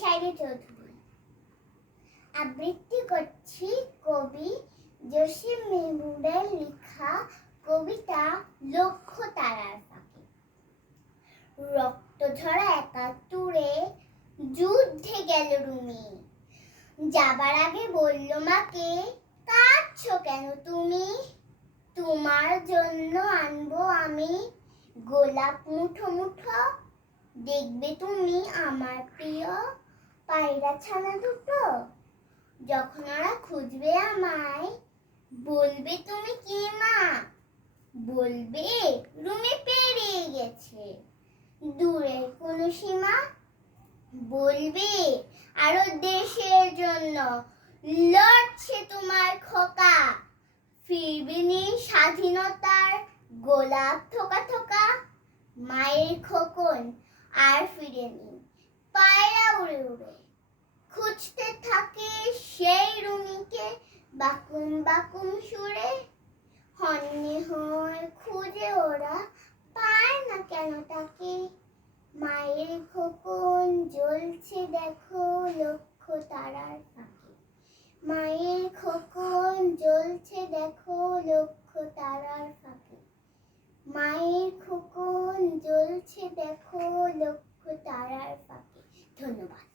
শায়রি চৌধুরী। আবৃত্তি করছি কবি জসিম মেহবুবের লেখা কবিতা লক্ষ তারার ফাঁকে। রক্ত ঝরা ৭১-এ যুদ্ধে গেল রুমি, যাবার আগে বলল মাকে, কাঁদছো কেন তুমি? তোমার জন্য আনবো আমি গোলাপ মুঠো মুঠো, দেখবে তুমি আমার প্রিয় পায়রা ছানা দুটো। যখন ওরা খুঁজবে আমায়, বলবে তুমি কি মা? বলবে রুমি পেরিয়ে গেছে দূরের কোনো সীমা। বলবে আরো দেশের জন্য লড়ছে তোমার খোকা, ফিরবে নি স্বাধীনতার গোলাপ থোকা থোকা। মায়ের খোকন আর ফিরেনি, পায়রা উড়ে উড়ে খুঁজতে থাকে সেই রুমিকে বাকুম বাকুম সুরে। হন্যে হয় খুঁজে ওরা, পায় না কেন তাকে। মায়ের খোকন জ্বলছে দেখো লক্ষ তারার ফাঁকে। মায়ের খোকন জ্বলছে দেখো লক্ষ তারার ফাঁকে। মায়ের খোকন জ্বলছে দেখো লক্ষ তারার ফাঁকে। ধন্যবাদ।